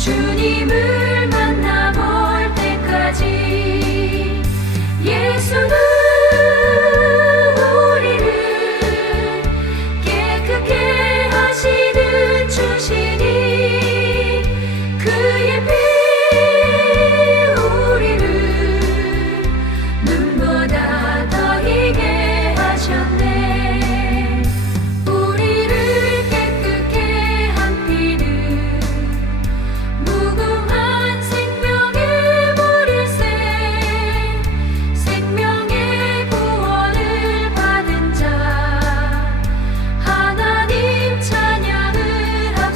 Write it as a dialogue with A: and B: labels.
A: 주님을